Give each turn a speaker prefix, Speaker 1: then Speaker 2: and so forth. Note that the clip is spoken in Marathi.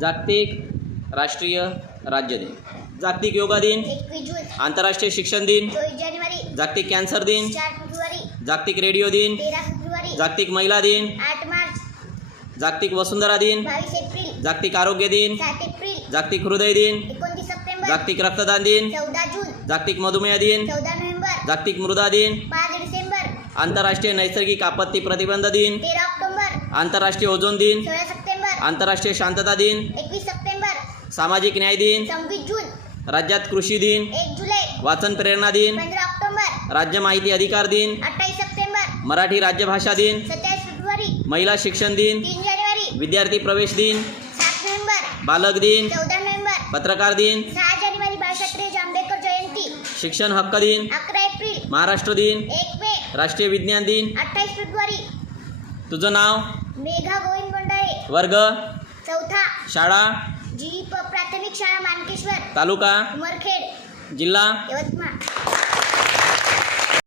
Speaker 1: जागतिक राष्ट्रीय राज्य दिन. जागतिक योगा दिन. आंतरराष्ट्रीय शिक्षण दिन. जागतिक कॅन्सर दिन. जागतिक रेडिओ दिन. जागतिक महिला दिन. जागतिक वसुंधरा दिन. जागतिक आरोग्य दिन. जागतिक हृदय दिन. जागतिक रक्तदान दिन. जागतिक मधुमेह दिन. जागतिक मृदा दिन. आंतरराष्ट्रीय नैसर्गिक आपत्ती प्रतिबंध दिन. आंतरराष्ट्रीय ओझोन दिन. आंतरराष्ट्रीय शांतता दिन.
Speaker 2: एकवीस सप्टेंबर.
Speaker 1: सामाजिक न्याय दिन.
Speaker 2: सव्वीस जून.
Speaker 1: राज्यात कृषी दिन.
Speaker 2: एक जुलै.
Speaker 1: वाचन प्रेरणा दिन.
Speaker 2: पंधरा ऑक्टोबर.
Speaker 1: राज्य माहिती अधिकार दिन.
Speaker 2: अठ्ठावीस सप्टेंबर.
Speaker 1: मराठी राज्यभाषा दिन.
Speaker 2: सत्तावीस फेब्रुवारी.
Speaker 1: महिला शिक्षण दिन.
Speaker 2: तीन जानेवारी.
Speaker 1: विद्यार्थी प्रवेश दिन.
Speaker 2: सात नोव्हेंबर.
Speaker 1: बालक दिन.
Speaker 2: चौदा नोव्हेंबर.
Speaker 1: पत्रकार दिन.
Speaker 2: सहा जानेवारी बाळशास्त्री आंबेडकर जयंती.
Speaker 1: शिक्षण हक्क दिन.
Speaker 2: अकरा एप्रिल.
Speaker 1: महाराष्ट्र दिन.
Speaker 2: एक मे.
Speaker 1: राष्ट्रीय विज्ञान दिन.
Speaker 2: अठ्ठावीस फेब्रुवारी.
Speaker 1: तुझं नाव?
Speaker 2: मेघा गोविंद
Speaker 1: वर्ग.
Speaker 2: चौथा.
Speaker 1: शाळा.
Speaker 2: जी प्राथमिक शाळा मानकेश्वर.
Speaker 1: तालुका.
Speaker 2: उमरखेड.
Speaker 1: जिल्हा.
Speaker 2: यवतमाळ.